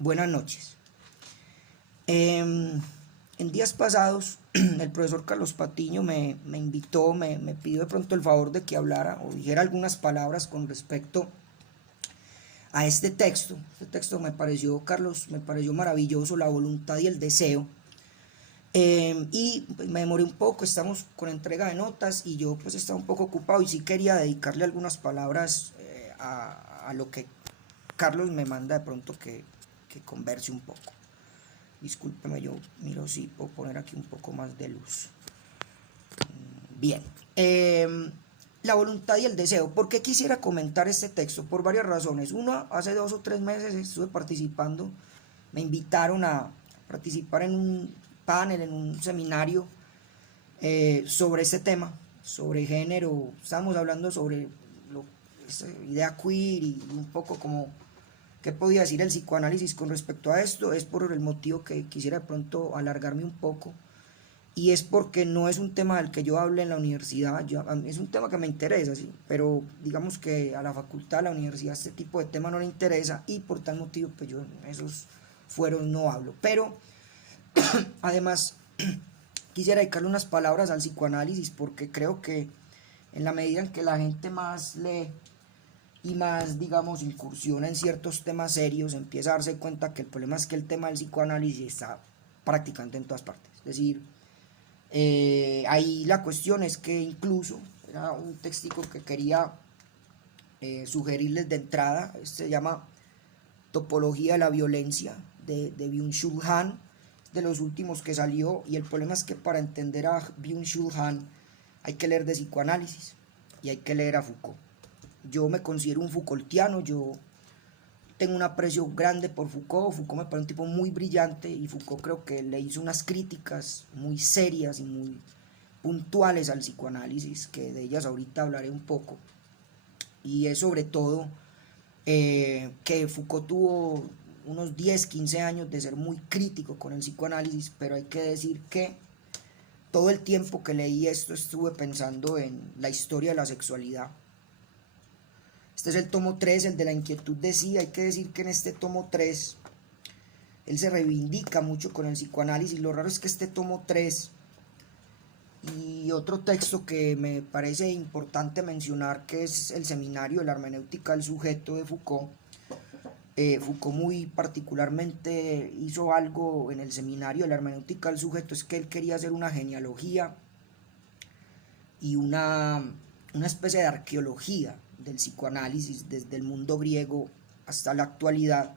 Buenas noches. En días pasados, el profesor Carlos Patiño me invitó, me pidió de pronto el favor de que hablara o dijera algunas palabras con respecto a este texto. Este texto me pareció, Carlos, me pareció maravilloso, la voluntad y el deseo. Y pues, me demoré un poco, estamos con entrega de notas y yo pues estaba un poco ocupado y sí quería dedicarle algunas palabras a lo que Carlos me manda de pronto que converse un poco. Discúlpeme, yo miro si puedo poner aquí un poco más de luz. Bien. La voluntad y el deseo. ¿Por qué quisiera comentar este texto? Por varias razones. Uno, hace 2 o 3 meses estuve participando, me invitaron a participar en un panel, en un seminario sobre este tema, sobre género. Estábamos hablando sobre esa idea queer y un poco como qué podía decir el psicoanálisis con respecto a esto. Es por el motivo que quisiera de pronto alargarme un poco y es porque no es un tema del que yo hable en la universidad. Es un tema que me interesa, ¿sí? Pero digamos que a la facultad, a la universidad, este tipo de tema no le interesa y por tal motivo pues yo en esos fueros no hablo. Pero además quisiera dedicarle unas palabras al psicoanálisis porque creo que en la medida en que la gente más lee y más, digamos, incursiona en ciertos temas serios, empieza a darse cuenta que el problema es que el tema del psicoanálisis está prácticamente en todas partes. Es decir, ahí la cuestión es que incluso, era un textico que quería sugerirles de entrada, se llama Topología de la Violencia, de Byung-Chul Han, de los últimos que salió, y el problema es que para entender a Byung-Chul Han hay que leer de psicoanálisis y hay que leer a Foucault. Yo me considero un Foucaultiano, yo tengo un aprecio grande por Foucault. Foucault me parece un tipo muy brillante y Foucault creo que le hizo unas críticas muy serias y muy puntuales al psicoanálisis, que de ellas ahorita hablaré un poco. Y es sobre todo que Foucault tuvo unos 10, 15 años de ser muy crítico con el psicoanálisis, pero hay que decir que todo el tiempo que leí esto estuve pensando en la historia de la sexualidad. Este es el tomo 3, el de la inquietud de sí. Hay que decir que en este tomo 3 él se reivindica mucho con el psicoanálisis. Lo raro es que este tomo 3 y otro texto que me parece importante mencionar, que es el seminario de la hermenéutica del sujeto de Foucault. Foucault muy particularmente hizo algo en el seminario de la hermenéutica del sujeto, es que él quería hacer una genealogía y una especie de arqueología del psicoanálisis desde el mundo griego hasta la actualidad.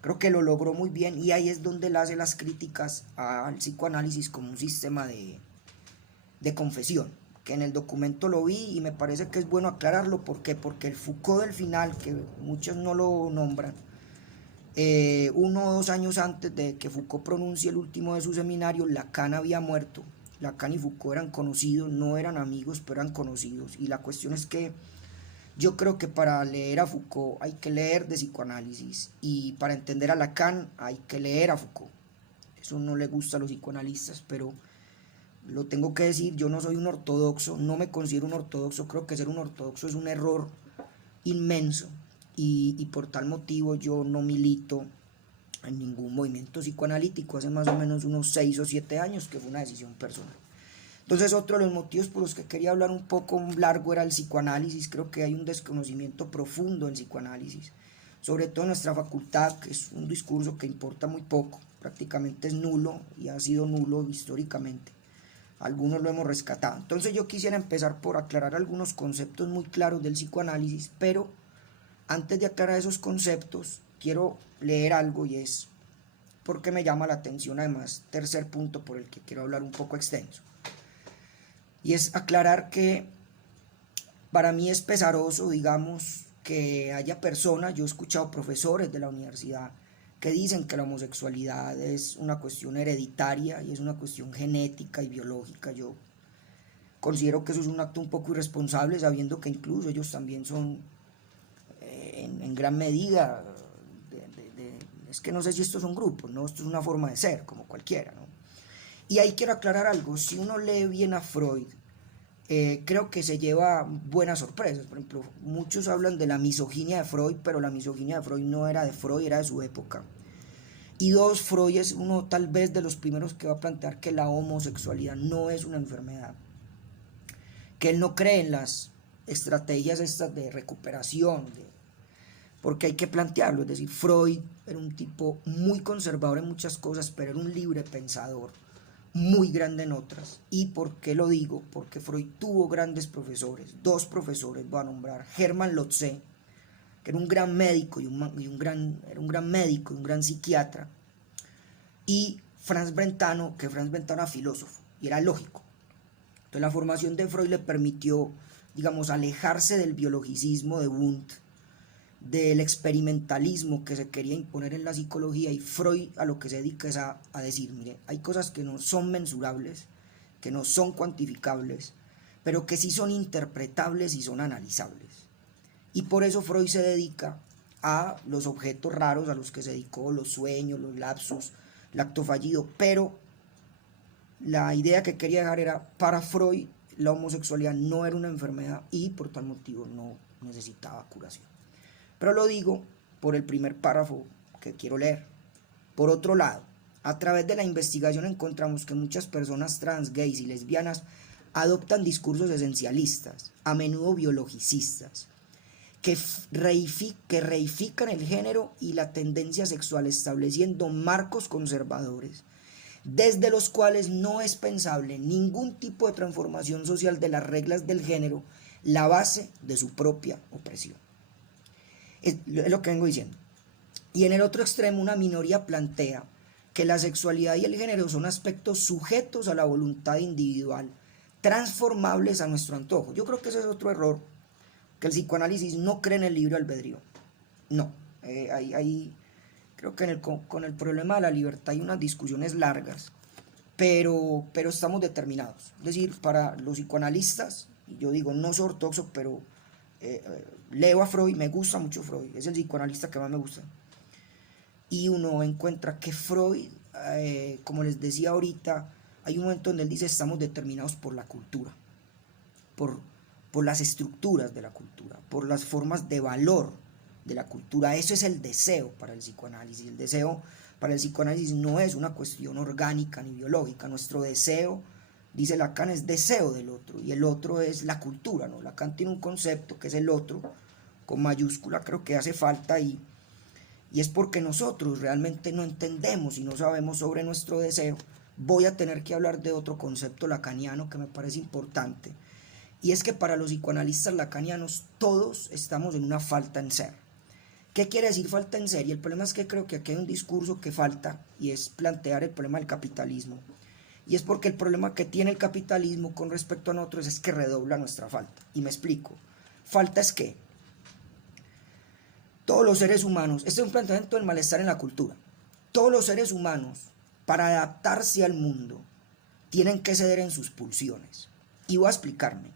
Creo que lo logró muy bien y ahí es donde él hace las críticas al psicoanálisis como un sistema de confesión, que en el documento lo vi y me parece que es bueno aclararlo. ¿Por qué? Porque el Foucault del final, que muchos no lo nombran, 1 o 2 años antes de que Foucault pronuncie el último de su seminario, Lacan había muerto. Lacan y Foucault eran conocidos, no eran amigos, pero eran conocidos. Y la cuestión es que yo creo que para leer a Foucault hay que leer de psicoanálisis y para entender a Lacan hay que leer a Foucault. Eso no le gusta a los psicoanalistas, pero lo tengo que decir, yo no soy un ortodoxo, no me considero un ortodoxo, creo que ser un ortodoxo es un error inmenso y por tal motivo yo no milito en ningún movimiento psicoanalítico hace más o menos unos 6 o 7 años, que fue una decisión personal. Entonces otro de los motivos por los que quería hablar un poco largo era el psicoanálisis. Creo que hay un desconocimiento profundo del psicoanálisis, sobre todo en nuestra facultad, que es un discurso que importa muy poco, prácticamente es nulo y ha sido nulo históricamente. Algunos lo hemos rescatado. Entonces yo quisiera empezar por aclarar algunos conceptos muy claros del psicoanálisis, pero antes de aclarar esos conceptos quiero leer algo y es porque me llama la atención, además, tercer punto por el que quiero hablar un poco extenso. Y es aclarar que para mí es pesaroso, digamos, que haya personas, yo he escuchado profesores de la universidad que dicen que la homosexualidad es una cuestión hereditaria y es una cuestión genética y biológica. Yo considero que eso es un acto un poco irresponsable, sabiendo que incluso ellos también son en gran medida, es que no sé si estos son grupos, ¿no? Esto es una forma de ser, como cualquiera, ¿no? Y ahí quiero aclarar algo, si uno lee bien a Freud, creo que se lleva buenas sorpresas. Por ejemplo, muchos hablan de la misoginia de Freud, pero la misoginia de Freud no era de Freud, era de su época. Y dos, Freud es uno tal vez de los primeros que va a plantear que la homosexualidad no es una enfermedad, que él no cree en las estrategias estas de recuperación, porque hay que plantearlo, es decir, Freud era un tipo muy conservador en muchas cosas, pero era un libre pensador, muy grande en otras. ¿Y por qué lo digo? Porque Freud tuvo grandes profesores, dos profesores voy a nombrar: Hermann Lotze, que era un gran médico era un gran médico y un gran psiquiatra, y Franz Brentano, que Franz Brentano era filósofo y era lógico. Entonces la formación de Freud le permitió, digamos, alejarse del biologicismo de Wundt, del experimentalismo que se quería imponer en la psicología, y Freud a lo que se dedica es a decir, mire, hay cosas que no son mensurables, que no son cuantificables, pero que sí son interpretables y son analizables. Y por eso Freud se dedica a los objetos raros a los que se dedicó, los sueños, los lapsus, el acto fallido, pero la idea que quería dejar era, para Freud la homosexualidad no era una enfermedad y por tal motivo no necesitaba curación. Pero lo digo por el primer párrafo que quiero leer. Por otro lado, a través de la investigación encontramos que muchas personas trans, gays y lesbianas adoptan discursos esencialistas, a menudo biologicistas, que reifican el género y la tendencia sexual, estableciendo marcos conservadores, desde los cuales no es pensable ningún tipo de transformación social de las reglas del género, la base de su propia opresión. Es lo que vengo diciendo. Y en el otro extremo, una minoría plantea que la sexualidad y el género son aspectos sujetos a la voluntad individual, transformables a nuestro antojo. Yo creo que ese es otro error, que el psicoanálisis no cree en el libre albedrío. No, creo que con el problema de la libertad hay unas discusiones largas, pero estamos determinados. Es decir, para los psicoanalistas, y yo digo, no soy ortodoxo, pero leo a Freud, me gusta mucho Freud, es el psicoanalista que más me gusta. Y uno encuentra que Freud, como les decía ahorita, hay un momento donde él dice, estamos determinados por la cultura, por las estructuras de la cultura, por las formas de valor de la cultura. Eso es el deseo para el psicoanálisis. El deseo para el psicoanálisis no es una cuestión orgánica ni biológica. Nuestro deseo, dice Lacan, es deseo del otro, y el otro es la cultura, ¿no? Lacan tiene un concepto que es el otro, con mayúscula, creo que hace falta, y es porque nosotros realmente no entendemos y no sabemos sobre nuestro deseo. Voy a tener que hablar de otro concepto lacaniano que me parece importante, y es que para los psicoanalistas lacanianos todos estamos en una falta en ser. ¿Qué quiere decir falta en ser? Y el problema es que creo que aquí hay un discurso que falta, y es plantear el problema del capitalismo. Y es porque el problema que tiene el capitalismo con respecto a nosotros es que redobla nuestra falta. Y me explico. Falta es que todos los seres humanos, este es un planteamiento del malestar en la cultura, todos los seres humanos, para adaptarse al mundo, tienen que ceder en sus pulsiones. Y voy a explicarme.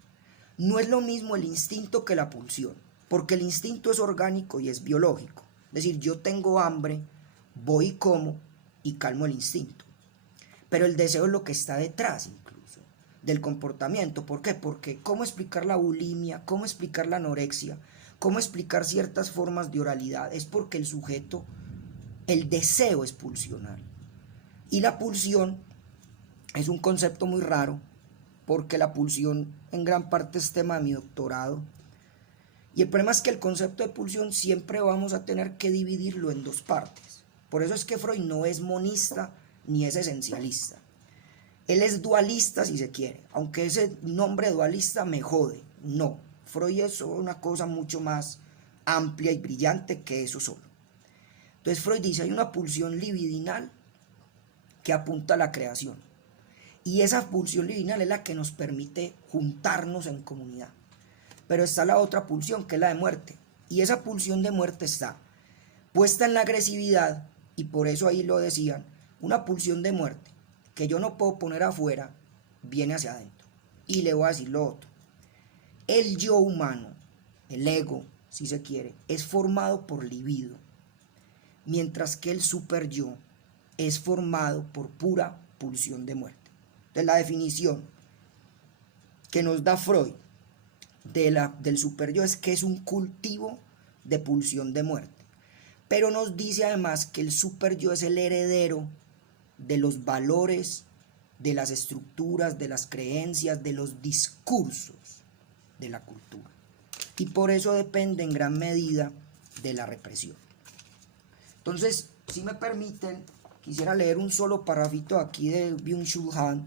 No es lo mismo el instinto que la pulsión, porque el instinto es orgánico y es biológico. Es decir, yo tengo hambre, voy y como y calmo el instinto. Pero el deseo es lo que está detrás incluso del comportamiento. ¿Por qué? Porque ¿cómo explicar la bulimia? ¿Cómo explicar la anorexia? ¿Cómo explicar ciertas formas de oralidad? Es porque el sujeto, el deseo es pulsional. Y la pulsión es un concepto muy raro, porque la pulsión en gran parte es tema de mi doctorado. Y el problema es que el concepto de pulsión siempre vamos a tener que dividirlo en dos partes. Por eso es que Freud no es monista ni es esencialista. Él es dualista si se quiere, aunque ese nombre dualista me jode. No, Freud es una cosa mucho más amplia y brillante que eso solo. Entonces Freud dice, hay una pulsión libidinal que apunta a la creación. Y esa pulsión libidinal es la que nos permite juntarnos en comunidad. Pero está la otra pulsión, que es la de muerte. Y esa pulsión de muerte está puesta en la agresividad, y por eso ahí lo decían, una pulsión de muerte que yo no puedo poner afuera, viene hacia adentro. Y le voy a decir lo otro. El yo humano, el ego, si se quiere, es formado por libido, mientras que el super yo es formado por pura pulsión de muerte. Entonces la definición que nos da Freud del superyo es que es un cultivo de pulsión de muerte. pero nos dice además que el super yo es el heredero de los valores, de las estructuras, de las creencias, de los discursos de la cultura. Y por eso depende en gran medida de la represión. Entonces, si me permiten, quisiera leer un solo parrafito aquí de Byung-Chul Han,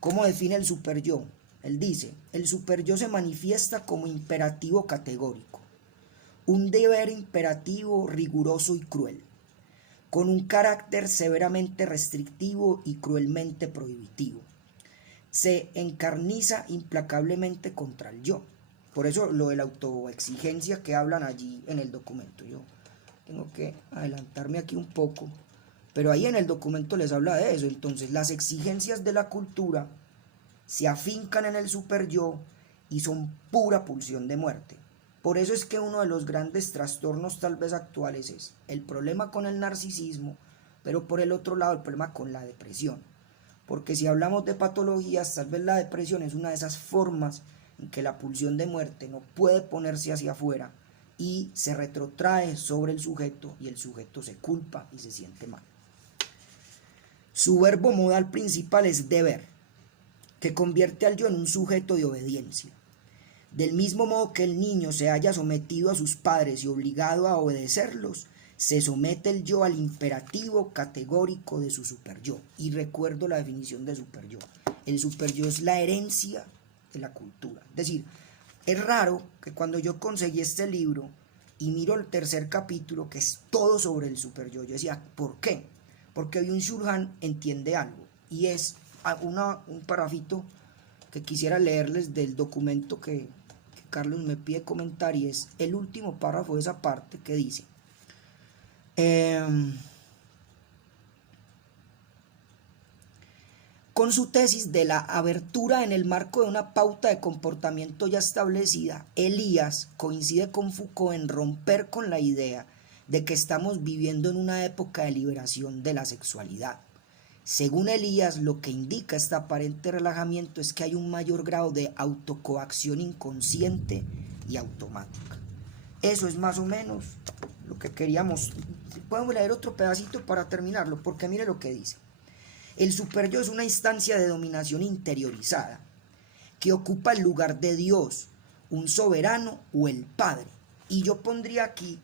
cómo define el superyo. Él dice, el superyo se manifiesta como imperativo categórico, un deber imperativo riguroso y cruel, con un carácter severamente restrictivo y cruelmente prohibitivo. Se encarniza implacablemente contra el yo. Por eso lo de la autoexigencia que hablan allí en el documento. Yo tengo que adelantarme aquí un poco, pero ahí en el documento les habla de eso. Entonces, las exigencias de la cultura se afincan en el superyo y son pura pulsión de muerte. Por eso es que uno de los grandes trastornos tal vez actuales es el problema con el narcisismo, pero por el otro lado el problema con la depresión. Porque si hablamos de patologías, tal vez la depresión es una de esas formas en que la pulsión de muerte no puede ponerse hacia afuera y se retrotrae sobre el sujeto y el sujeto se culpa y se siente mal. Su verbo modal principal es deber, que convierte al yo en un sujeto de obediencia. Del mismo modo que el niño se haya sometido a sus padres y obligado a obedecerlos, se somete el yo al imperativo categórico de su superyo. Y recuerdo la definición de superyo. El superyo es la herencia de la cultura. Es decir, es raro que cuando yo conseguí este libro y miro el tercer capítulo, que es todo sobre el superyo, yo decía, ¿por qué? Porque Byung-Chul Han entiende algo, y es un parrafito que quisiera leerles del documento que Carlos me pide comentar, y es el último párrafo de esa parte que dice: con su tesis de la abertura en el marco de una pauta de comportamiento ya establecida, Elías coincide con Foucault en romper con la idea de que estamos viviendo en una época de liberación de la sexualidad. Según Elías, lo que indica este aparente relajamiento es que hay un mayor grado de autocoacción inconsciente y automática. Eso es más o menos lo que queríamos. Podemos leer otro pedacito para terminarlo, porque mire lo que dice. El superyo es una instancia de dominación interiorizada que ocupa el lugar de Dios, un soberano o el padre. Y yo pondría aquí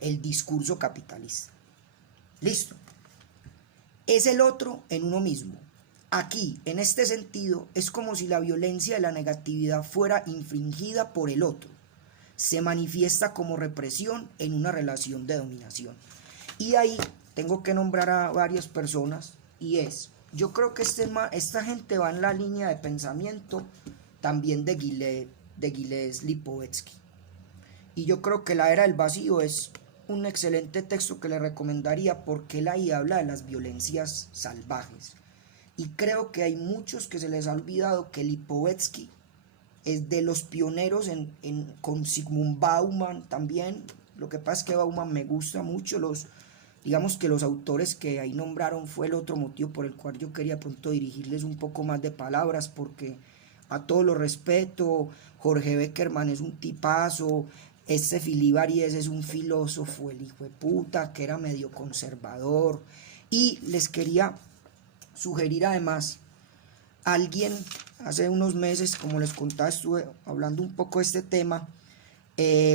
el discurso capitalista. Listo. Es el otro en uno mismo. Aquí, en este sentido, es como si la violencia de la negatividad fuera infringida por el otro. Se manifiesta como represión en una relación de dominación. Y ahí tengo que nombrar a varias personas, y yo creo que esta gente va en la línea de pensamiento también de Gilles Lipovetsky. Y yo creo que La Era del Vacío es un excelente texto que le recomendaría, porque él ahí habla de las violencias salvajes. Y creo que hay muchos que se les ha olvidado que Lipovetsky es de los pioneros con Zygmunt Bauman también. Lo que pasa es que Bauman me gusta mucho, digamos que los autores que ahí nombraron fue el otro motivo por el cual yo quería pronto dirigirles un poco más de palabras, porque a todos los respeto, Jorge Beckerman es un tipazo, Philippe Ariès es un filósofo, el hijo de puta, que era medio conservador. Y les quería sugerir además a alguien, hace unos meses, como les contaba, estuve hablando un poco de este tema,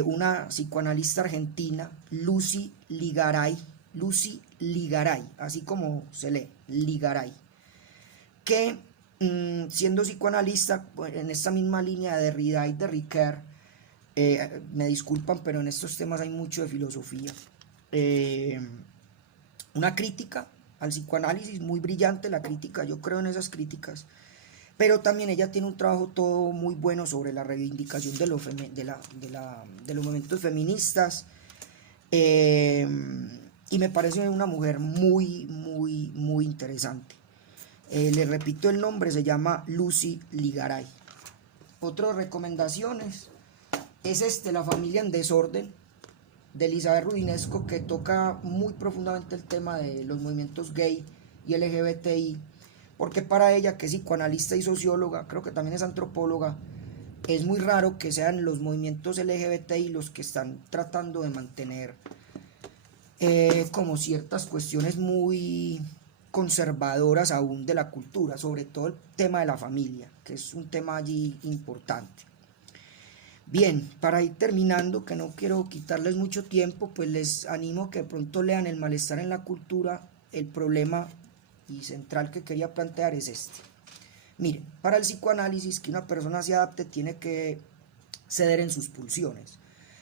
una psicoanalista argentina, Lucy Ligaray, así como se lee, Ligaray, que siendo psicoanalista en esta misma línea de Derrida y de Ricoeur, me disculpan, pero en estos temas hay mucho de filosofía, una crítica al psicoanálisis muy brillante, la crítica, yo creo en esas críticas, pero también ella tiene un trabajo todo muy bueno sobre la reivindicación de los movimientos feministas, y me parece una mujer muy, muy, muy interesante. Le repito el nombre, se llama Lucy Ligaray. Otras recomendaciones es La familia en desorden, de Elizabeth Rudinesco, que toca muy profundamente el tema de los movimientos gay y LGBTI, porque para ella, que es psicoanalista y socióloga, creo que también es antropóloga, es muy raro que sean los movimientos LGBTI los que están tratando de mantener como ciertas cuestiones muy conservadoras aún de la cultura, sobre todo el tema de la familia, que es un tema allí importante. Bien, para ir terminando, que no quiero quitarles mucho tiempo, pues les animo que de pronto lean El malestar en la cultura. El problema y central que quería plantear es este. Miren, para el psicoanálisis, que una persona se adapte tiene que ceder en sus pulsiones.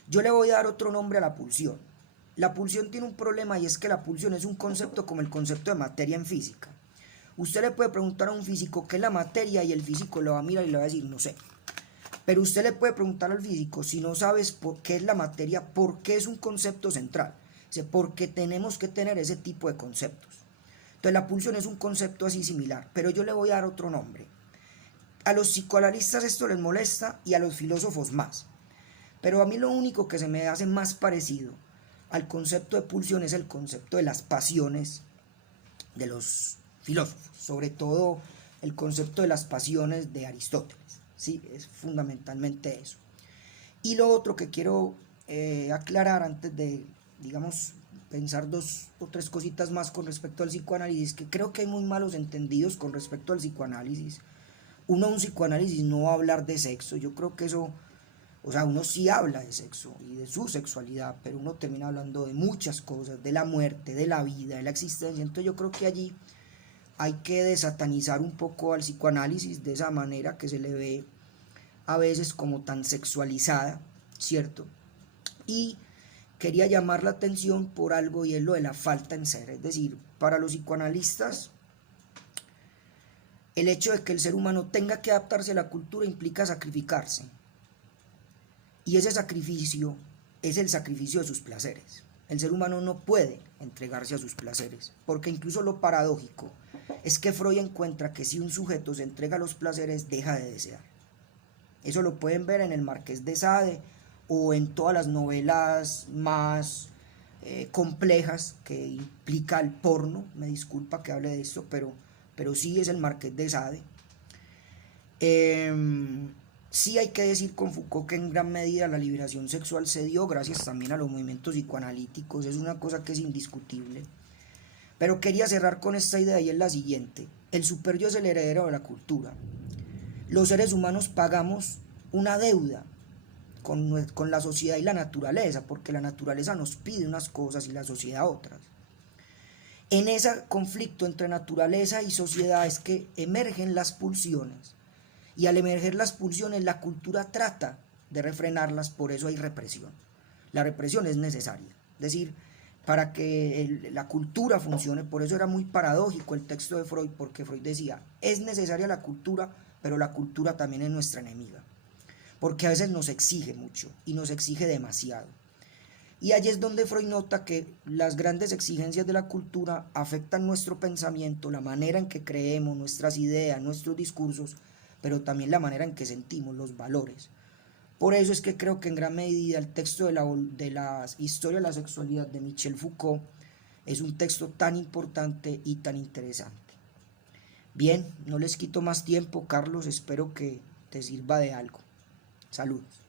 Yo le voy a dar otro nombre a la pulsión. La pulsión tiene un problema, y es que la pulsión es un concepto como el concepto de materia en física. Usted le puede preguntar a un físico qué es la materia y el físico lo va a mirar y le va a decir no sé. Pero usted le puede preguntar al físico, si no sabes por qué es la materia, por qué es un concepto central. Porque tenemos que tener ese tipo de conceptos. Entonces la pulsión es un concepto así similar, pero yo le voy a dar otro nombre. A los psicoanalistas esto les molesta y a los filósofos más. Pero a mí lo único que se me hace más parecido al concepto de pulsión es el concepto de las pasiones de los filósofos, sobre todo el concepto de las pasiones de Aristóteles. Sí, es fundamentalmente eso. Y lo otro que quiero aclarar antes de, digamos, pensar dos o tres cositas más con respecto al psicoanálisis, que creo que hay muy malos entendidos con respecto al psicoanálisis. Uno en un psicoanálisis no va a hablar de sexo, yo creo que eso, o sea, uno sí habla de sexo y de su sexualidad, pero uno termina hablando de muchas cosas, de la muerte, de la vida, de la existencia. Entonces yo creo que allí hay que desatanizar un poco al psicoanálisis de esa manera que se le ve a veces como tan sexualizada, ¿cierto? Y quería llamar la atención por algo, y es lo de la falta en ser. Es decir, para los psicoanalistas, el hecho de que el ser humano tenga que adaptarse a la cultura implica sacrificarse. Y ese sacrificio es el sacrificio de sus placeres. El ser humano no puede entregarse a sus placeres, porque incluso lo paradójico es que Freud encuentra que si un sujeto se entrega a los placeres, deja de desear. Eso lo pueden ver en El Marqués de Sade o en todas las novelas más complejas que implica el porno. Me disculpa que hable de esto, pero sí es El Marqués de Sade. Sí hay que decir con Foucault que en gran medida la liberación sexual se dio gracias también a los movimientos psicoanalíticos, es una cosa que es indiscutible. Pero quería cerrar con esta idea, y es la siguiente: el superyo es el heredero de la cultura. Los seres humanos pagamos una deuda con la sociedad y la naturaleza, porque la naturaleza nos pide unas cosas y la sociedad otras. En ese conflicto entre naturaleza y sociedad es que emergen las pulsiones, y al emerger las pulsiones la cultura trata de refrenarlas, por eso hay represión. La represión es necesaria, es decir, para que la cultura funcione. Por eso era muy paradójico el texto de Freud, porque Freud decía, es necesaria la cultura, pero la cultura también es nuestra enemiga, porque a veces nos exige mucho y nos exige demasiado. Y allí es donde Freud nota que las grandes exigencias de la cultura afectan nuestro pensamiento, la manera en que creemos, nuestras ideas, nuestros discursos, pero también la manera en que sentimos, los valores. Por eso es que creo que en gran medida el texto de la historia de la sexualidad de Michel Foucault es un texto tan importante y tan interesante. Bien, no les quito más tiempo, Carlos, espero que te sirva de algo. Saludos.